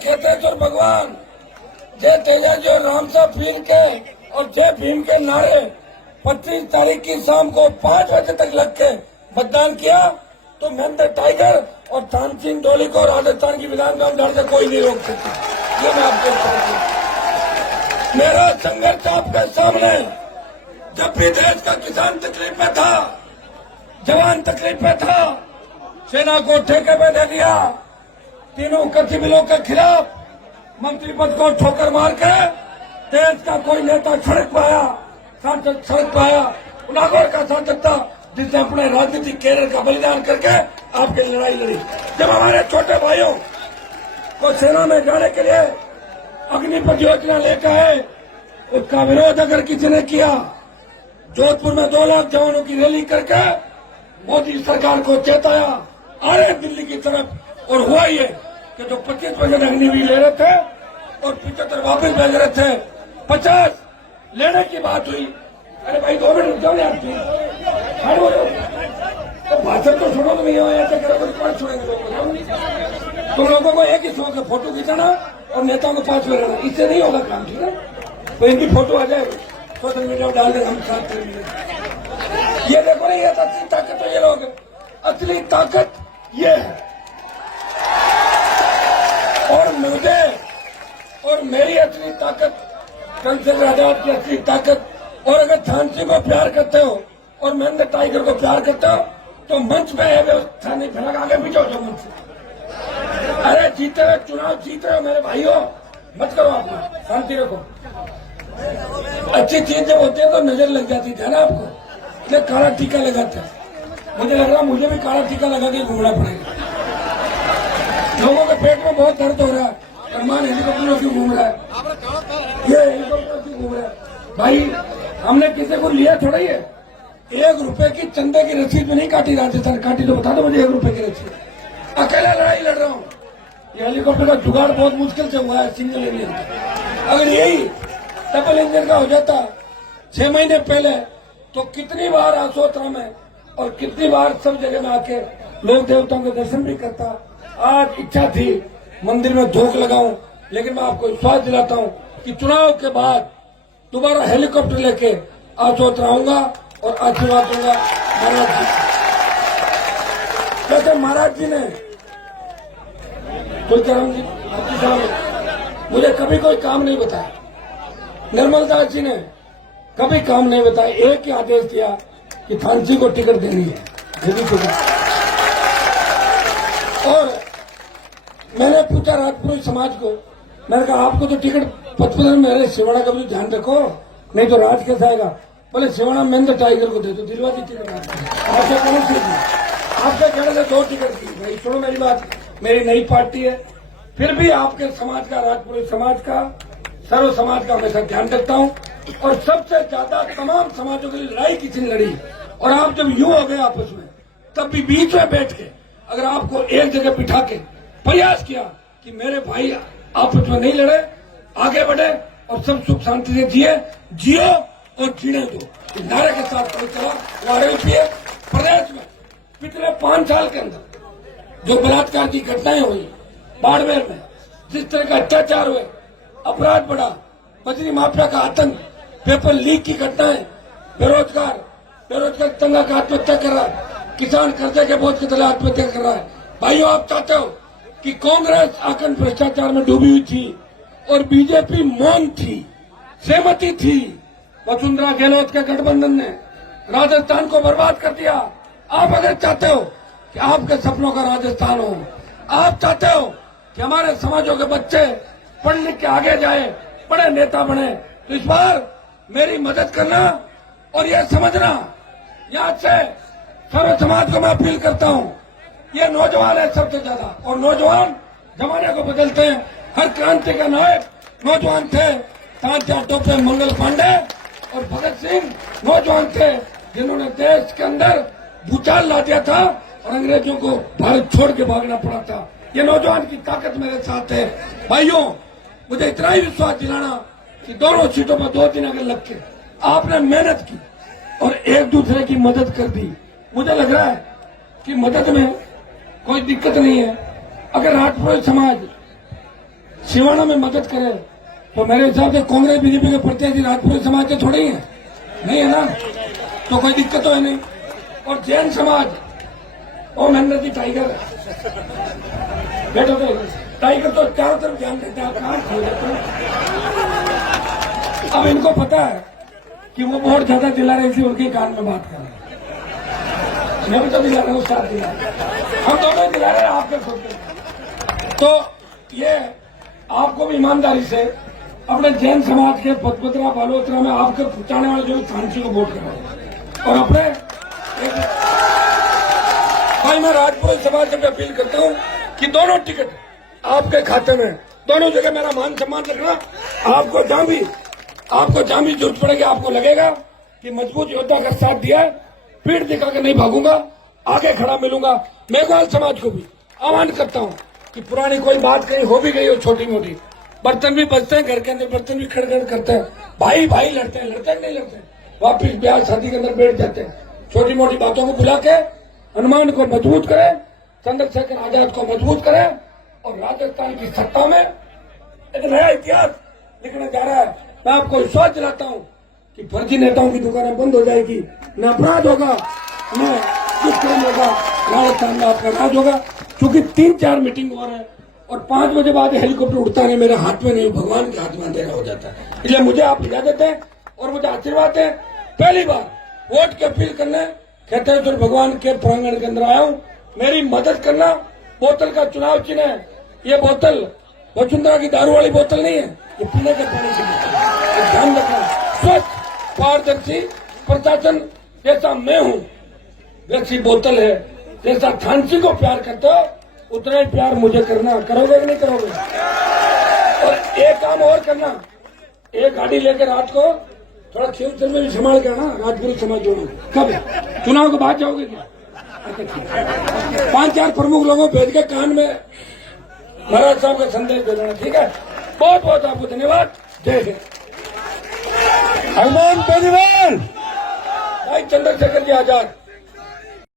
खेतेश्वर भगवान जय तेजाजी और राम साहब भीम के और जय भीम के नारे 25 तारीख की शाम को 5 बजे तक लग के मतदान किया तो मेहनत टाइगर और तानसेन डोली को राजस्थान की विधानसभा में से कोई नहीं रोक सकती। ये मैं आपको कहता हूं। मेरा संघर्ष आपके सामने, जब भी देश का किसान तकलीफ में था, जवान तकलीफ में था, सेना को ठेके पे दे दिया, तीनों कृषि बिलों के खिलाफ मंत्री पद को ठोकर मार के देश का कोई नेता सड़क पाया, सांसद सड़क पाया, नागौर का सांसद था जिसने अपने राजनीतिक कैरियर का बलिदान करके आपके लड़ाई लड़ी। जब हमारे छोटे भाइयों को सेना में जाने के लिए अग्निपथ योजना लेकर आए, उसका विरोध अगर किसी ने किया, जोधपुर में 2 लाख जवानों की रैली करके मोदी सरकार को चेताया, आ रहे दिल्ली की तरफ। और हुआ ये कि जो 25% अग्निवीर ले रहे थे और 75 वापस भेज रहे थे, 50 लेने की बात हुई। अरे भाई 2 मिनट रुक जाओ यार, तो भाषण तो सुनो, तो नहीं ऐसे करोगे तो कौन सुनेंगे लोग? तुम लोगों को एक ही शौक है, फोटो खींचाना और नेताओं को 5 में रहना। इससे नहीं होगा काम, ठीक है? तो इनकी फोटो आ जाए, सोशल मीडिया में डाल देंगे, हम साथ करेंगे। ये देखो ना, ये असली ताकत तो ये लोग, असली ताकत ये है। और मुझे और मेरी असली ताकत, चंद्रशेखर आजाद की असली ताकत, और अगर झांसी को प्यार करते हो और महेंद्र टाइगर को प्यार करते हो तो मंच में है व्यवस्था नहीं फैला, आगे पीछे हो जाओ मंच से। अरे जीते हुए चुनाव जीत रहे हो मेरे भाइयों, मत करो, आप शांति रखो। अच्छी चीजें होती है तो नजर लग जाती है ना आपको, इसलिए काला टीका लगाते हैं। मुझे लग रहा मुझे भी काला टीका लगा के घूमना पड़ेगा। लोगों के पेट में बहुत दर्द हो रहा है, अरमान हेलीकॉप्टर क्यों घूम रहा है, ये हेलीकॉप्टर क्यों घूम रहा है? भाई हमने किसी को लिया थोड़ा ही है, 1 रुपए की चंदे की रसीद में नहीं काटी राजस्थान, काटी तो बता दो मुझे 1 रुपए की रसीद। अकेला लड़ाई लड़ रहा हूँ। ये हेलीकॉप्टर का जुगाड़ बहुत मुश्किल से हुआ है, सिंगल इंजन। अगर यही डबल इंजन का हो जाता 6 महीने पहले, तो कितनी बार आसोत्रा में और कितनी बार सब जगह में आके लोक देवताओं के दर्शन भी करता। आज इच्छा थी मंदिर में धोख लगाऊं, लेकिन मैं आपको विश्वास दिलाता हूं कि चुनाव के बाद दोबारा हेलीकॉप्टर लेके आसोत्रा आऊंगा और आशीर्वाद दूंगा महाराज जी। जैसे महाराज जी ने तुलसीराम जी आपके सामने मुझे कभी कोई काम नहीं बताया, निर्मल दास जी ने कभी काम नहीं बताया, एक ही आदेश दिया कि झांसी को टिकट देनी है, और मैंने पूछा राजपुरोहित समाज को, मैंने कहा आपको तो टिकट 55 में मेरे सिवाड़ा का भी ध्यान रखो, नहीं तो राज कैसे आएगा? बोले सिवाड़ा महेंद्र टाइगर को दे दो, दिलवा दी टिकट। आपसे कौन सी आपसे कहने से 2 टिकट की। भाई सुनो मेरी बात, मेरी नई पार्टी है, फिर भी आपके समाज का, राजपुरोहित समाज का, सर्व समाज का हमेशा ध्यान रखता हूँ। और सबसे ज्यादा तमाम समाजों के लिए लड़ाई किसी ने लड़ी। और आप जब यूं हो गए आपस में, तब भी बीच में बैठ के अगर आपको एक जगह बिठा के प्रयास किया कि मेरे भाई आपस में नहीं लड़े, आगे बढ़े और सब सुख शांति से जियो और जीने दो, इस नारे के साथ चला प्रदेश में पिछले 5 साल के अंदर जो बलात्कार की घटनाएं हुई, बाड़मेर में जिस तरह का अत्याचार हुए, अपराध बढ़ा, बजरी माफिया का आतंक, पेपर लीक की घटनाएं, बेरोजगार तंगा का आत्महत्या कर रहा है, किसान कर्जे के बोझ के तले आत्महत्या कर रहा है। भाइयों आप चाहते हो कि कांग्रेस आखंड भ्रष्टाचार में डूबी हुई थी और बीजेपी मौन थी, सहमति थी। वसुंधरा गहलोत के गठबंधन ने राजस्थान को बर्बाद कर दिया। आप अगर चाहते हो कि आपके सपनों का राजस्थान हो, आप चाहते हो कि हमारे समाजों के बच्चे पढ़ लिख के आगे जाए, बड़े नेता बने, तो इस बार मेरी मदद करना और यह समझना, यहाँ से सर्व समाज को मैं अपील करता हूँ, ये नौजवान है सबसे ज्यादा, और नौजवान जमाने को बदलते हैं। हर क्रांति का नायक नौजवान थे, तात्या टोपे, मंगल पांडे और भगत सिंह नौजवान थे, जिन्होंने देश के अंदर भूचाल ला दिया था और अंग्रेजों को भारत छोड़ के भागना पड़ा था। ये नौजवान की ताकत मेरे साथ है। भाइयों मुझे इतना ही विश्वास दिलाना कि दोनों सीटों पर 2 दिन अगर लग के आपने मेहनत की और एक दूसरे की मदद कर दी, मुझे लग रहा है कि मदद में कोई दिक्कत नहीं है। अगर राजपुरोहित समाज सिवाना में मदद करे तो मेरे हिसाब से कांग्रेस बीजेपी के प्रत्याशी राजपूत समाज के थोड़े ही है, नहीं है ना, तो कोई दिक्कत तो है नहीं। और जैन समाज, ओ महेंद्र जी टाइगर बैठो, तो टाइगर तो चारों तरफ ध्यान देते हैं, कहां खो जाते हैं। अब इनको पता है कि वो वोट ज्यादा दिला रहे, इसलिए उनके कान में बात कर रहे हैं। मैं भी तो दिला रहा हूँ, साथ दिला हम दोनों ही दिला रहे हैं आपके खुद। तो ये आपको भी ईमानदारी से अपने जैन समाज के पदपत्रा बालोत्रा में आपके चाहने वाले जो सांची को वोट कराओ। और अपने भाई मैं राजपूत समाज से अपील करता हूँ कि दोनों टिकट आपके खाते में, दोनों जगह मेरा मान सम्मान रखना। आपको जहां भी जरूरत पड़ेगी, आपको लगेगा कि मजबूत योद्धा का साथ दिया है, पीठ दिखा के नहीं भागूंगा, आगे खड़ा मिलूंगा। मेघवाल समाज को भी आह्वान करता हूँ कि पुरानी कोई बात कहीं हो भी गई हो छोटी मोटी, बर्तन भी बजते हैं घर के अंदर, बर्तन भी खड़खड़ करते हैं, भाई भाई लड़ते हैं नहीं लड़ते, वापिस ब्याह शादी के अंदर बैठ जाते हैं। छोटी मोटी बातों को बुला के हनुमान को मजबूत करें, चंद्रशेखर आजाद को मजबूत करें और राजस्थान की सत्ता में एक नया इतिहास लिखने जा रहा है। मैं आपको विश्वास दिलाता हूँ कि फर्जी नेताओं की दुकानें बंद हो जाएगी, न अपराध होगा, न दुष्कर्म होगा, राजस्थान में आपका राज होगा। क्योंकि 3-4 मीटिंग हो रहा है और 5 बजे बाद हेलीकॉप्टर उड़ता नहीं, मेरे हाथ में नहीं, भगवान के हाथ में अंधेरा हो जाता है। इसलिए मुझे आप इजाजत है और मुझे आशीर्वाद है। पहली बार वोट की अपील करने खेतेश्वर भगवान के प्रांगण के अंदर आया हूँ, मेरी मदद करना। बोतल का चुनाव चिन्ह है, ये बोतल वसुंधरा की दारू वाली बोतल नहीं है, ये पीने के पानी की बोतल है। ध्यान रखना, स्वच्छ पारदर्शी प्रशासन जैसा मैं हूँ वैसी बोतल है। जैसा झांसी को प्यार करते हो उतना ही प्यार मुझे करना, करोगे कि नहीं करोगे। और एक काम और करना, एक गाड़ी लेकर रात को थोड़ा खेल चल में भी संभाल के आना, राजपूत समाज जोड़ो। कब चुनाव के बाद जाओगे क्या? 5-4 प्रमुख लोगों भेज के कान में महाराज साहब का संदेश दे देना, ठीक है। बहुत बहुत आपको धन्यवाद। जय हिंद। हनुमान बेनीवाल, भाई चंद्रशेखर जी आजाद।